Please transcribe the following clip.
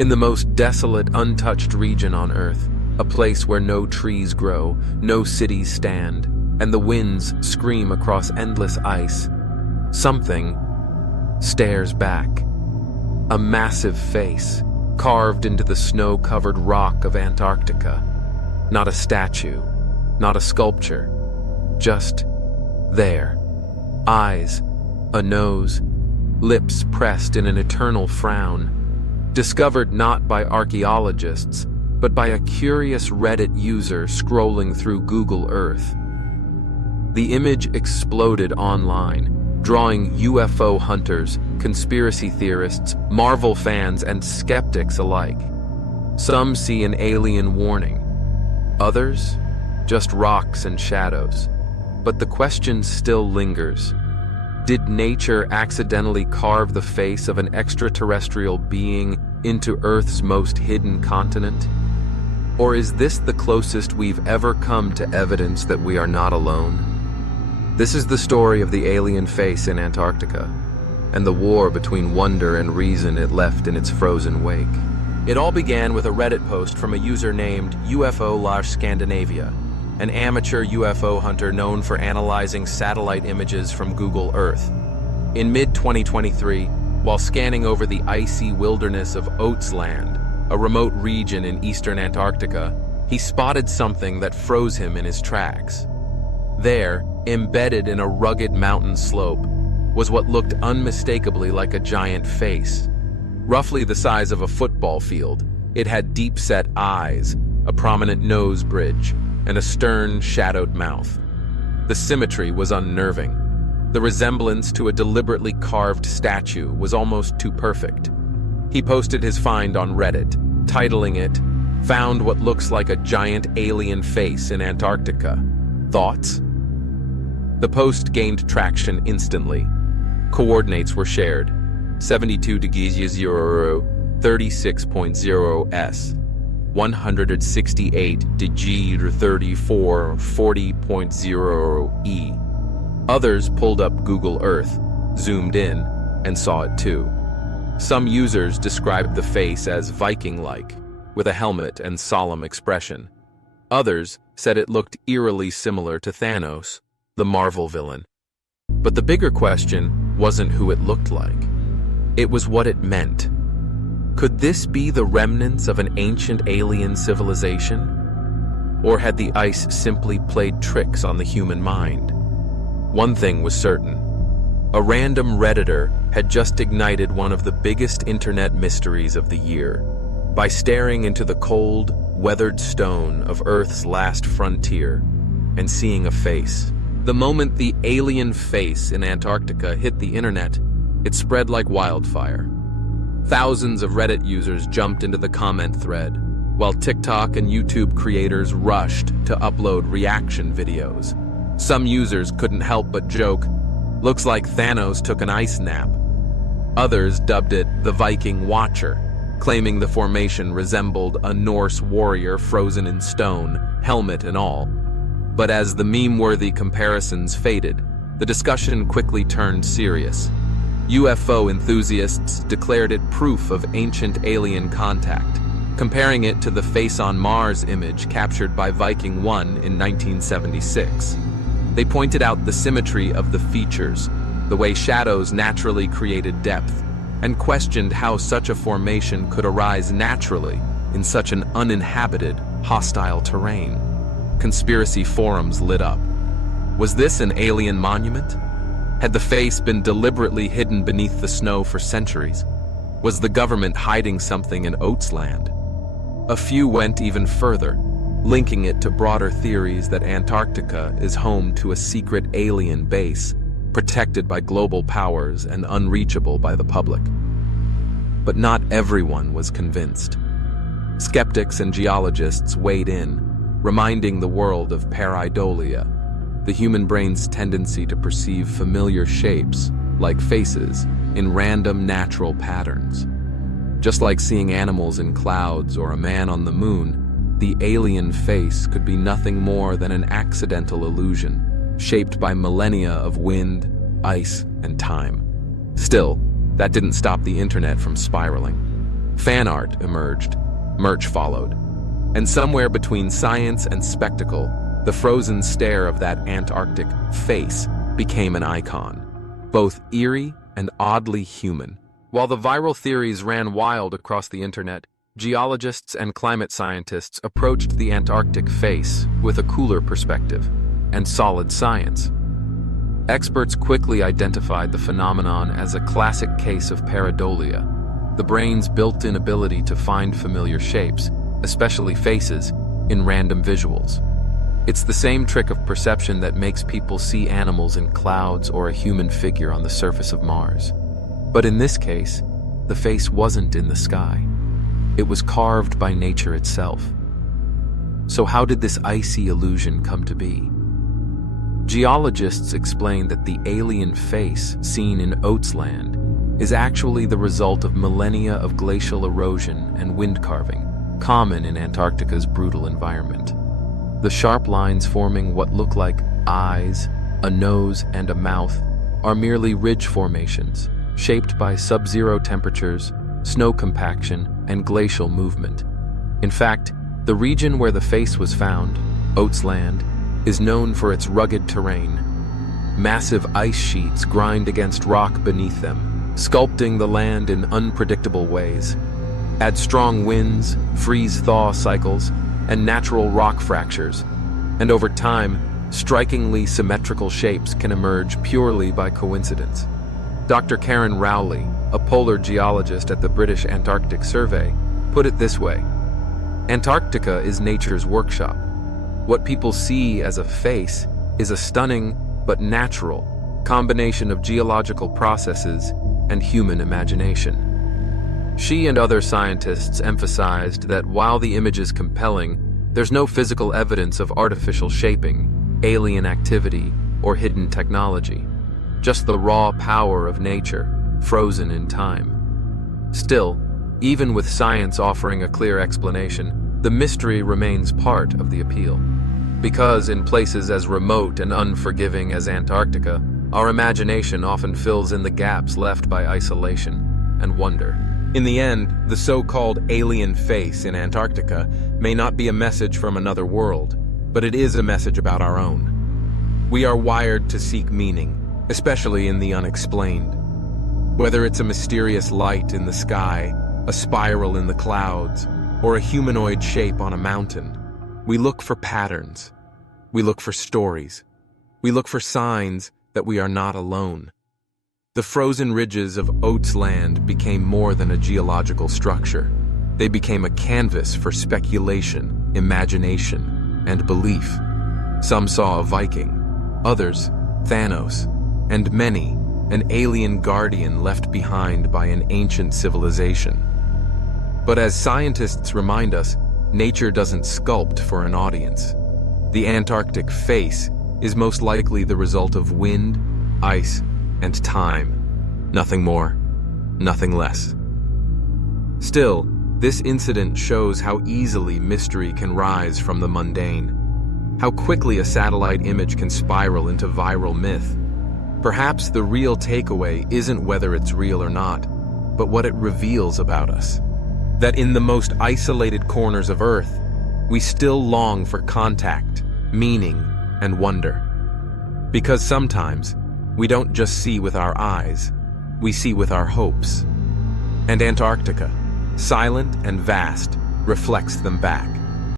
In the most desolate, untouched region on Earth, a place where no trees grow, no cities stand, and the winds scream across endless ice, something stares back. A massive face, carved into the snow-covered rock of Antarctica. Not a statue, not a sculpture, just there. Eyes, a nose, lips pressed in an eternal frown. Discovered not by archaeologists, but by a curious Reddit user scrolling through Google Earth. The image exploded online, drawing UFO hunters, conspiracy theorists, Marvel fans, and skeptics alike. Some see an alien warning, others just rocks and shadows. But the question still lingers. Did nature accidentally carve the face of an extraterrestrial being into Earth's most hidden continent? Or is this the closest we've ever come to evidence that we are not alone? This is the story of the alien face in Antarctica, and the war between wonder and reason it left in its frozen wake. It all began with a Reddit post from a user named UFO/Scandinavia, an amateur UFO hunter known for analyzing satellite images from Google Earth. In mid-2023, while scanning over the icy wilderness of Oates Land, a remote region in eastern Antarctica, he spotted something that froze him in his tracks. There, embedded in a rugged mountain slope, was what looked unmistakably like a giant face. Roughly the size of a football field, it had deep-set eyes, a prominent nose bridge, and a stern, shadowed mouth. The symmetry was unnerving. The resemblance to a deliberately carved statue was almost too perfect. He posted his find on Reddit, titling it, "Found what looks like a giant alien face in Antarctica. Thoughts?" The post gained traction instantly. Coordinates were shared: 72 degrees 0, 36.0 s, 168 degrees 34, 40.0 e. Others pulled up Google Earth, zoomed in, and saw it too. Some users described the face as Viking-like, with a helmet and solemn expression. Others said it looked eerily similar to Thanos, the Marvel villain. But the bigger question wasn't who it looked like. It was what it meant. Could this be the remnants of an ancient alien civilization? Or had the ice simply played tricks on the human mind? One thing was certain. A random Redditor had just ignited one of the biggest internet mysteries of the year by staring into the cold, weathered stone of Earth's last frontier and seeing a face. The moment the alien face in Antarctica hit the internet, it spread like wildfire. Thousands of Reddit users jumped into the comment thread, while TikTok and YouTube creators rushed to upload reaction videos. Some users couldn't help but joke, "Looks like Thanos took an ice nap." Others dubbed it the Viking Watcher, claiming the formation resembled a Norse warrior frozen in stone, helmet and all. But as the meme-worthy comparisons faded, the discussion quickly turned serious. UFO enthusiasts declared it proof of ancient alien contact, comparing it to the Face on Mars image captured by Viking 1 in 1976. They pointed out the symmetry of the features, the way shadows naturally created depth, and questioned how such a formation could arise naturally in such an uninhabited, hostile terrain. Conspiracy forums lit up. Was this an alien monument? Had the face been deliberately hidden beneath the snow for centuries? Was the government hiding something in Oates Land? A few went even further, linking it to broader theories that Antarctica is home to a secret alien base, protected by global powers and unreachable by the public. But not everyone was convinced. Skeptics and geologists weighed in, reminding the world of Pareidolia, the human brain's tendency to perceive familiar shapes, like faces, in random natural patterns. Just like seeing animals in clouds or a man on the moon, the alien face could be nothing more than an accidental illusion, shaped by millennia of wind, ice, and time. Still, that didn't stop the internet from spiraling. Fan art emerged, merch followed, and somewhere between science and spectacle, the frozen stare of that Antarctic face became an icon, both eerie and oddly human. While the viral theories ran wild across the internet, geologists and climate scientists approached the Antarctic face with a cooler perspective and solid science. Experts quickly identified the phenomenon as a classic case of pareidolia, the brain's built-in ability to find familiar shapes, especially faces, in random visuals. It's the same trick of perception that makes people see animals in clouds or a human figure on the surface of Mars. But in this case, the face wasn't in the sky. It was carved by nature itself. So how did this icy illusion come to be? Geologists explain that the alien face seen in Oates Land is actually the result of millennia of glacial erosion and wind carving, common in Antarctica's brutal environment. The sharp lines forming what look like eyes, a nose, and a mouth are merely ridge formations, shaped by sub-zero temperatures, snow compaction, and glacial movement. In fact, the region where the face was found, Oates Land, is known for its rugged terrain. Massive ice sheets grind against rock beneath them, sculpting the land in unpredictable ways. Add strong winds, freeze-thaw cycles, and natural rock fractures, and over time, strikingly symmetrical shapes can emerge purely by coincidence. Dr. Karen Rowley, a polar geologist at the British Antarctic Survey, put it this way: Antarctica is nature's workshop. What people see as a face is a stunning but natural combination of geological processes and human imagination. She and other scientists emphasized that while the image is compelling, there's no physical evidence of artificial shaping, alien activity, or hidden technology. Just the raw power of nature, frozen in time. Still, even with science offering a clear explanation, the mystery remains part of the appeal. Because in places as remote and unforgiving as Antarctica, our imagination often fills in the gaps left by isolation and wonder. In the end, the so-called alien face in Antarctica may not be a message from another world, but it is a message about our own. We are wired to seek meaning, especially in the unexplained. Whether it's a mysterious light in the sky, a spiral in the clouds, or a humanoid shape on a mountain, we look for patterns. We look for stories. We look for signs that we are not alone. The frozen ridges of Oates Land became more than a geological structure. They became a canvas for speculation, imagination, and belief. Some saw a Viking, others, Thanos, and many, an alien guardian left behind by an ancient civilization. But as scientists remind us, nature doesn't sculpt for an audience. The Antarctic face is most likely the result of wind, ice, and time. Nothing more, nothing less. Still, this incident shows how easily mystery can rise from the mundane, how quickly a satellite image can spiral into viral myth. Perhaps the real takeaway isn't whether it's real or not, but what it reveals about us. That in the most isolated corners of Earth, we still long for contact, meaning, and wonder. Because sometimes, we don't just see with our eyes, we see with our hopes. And Antarctica, silent and vast, reflects them back.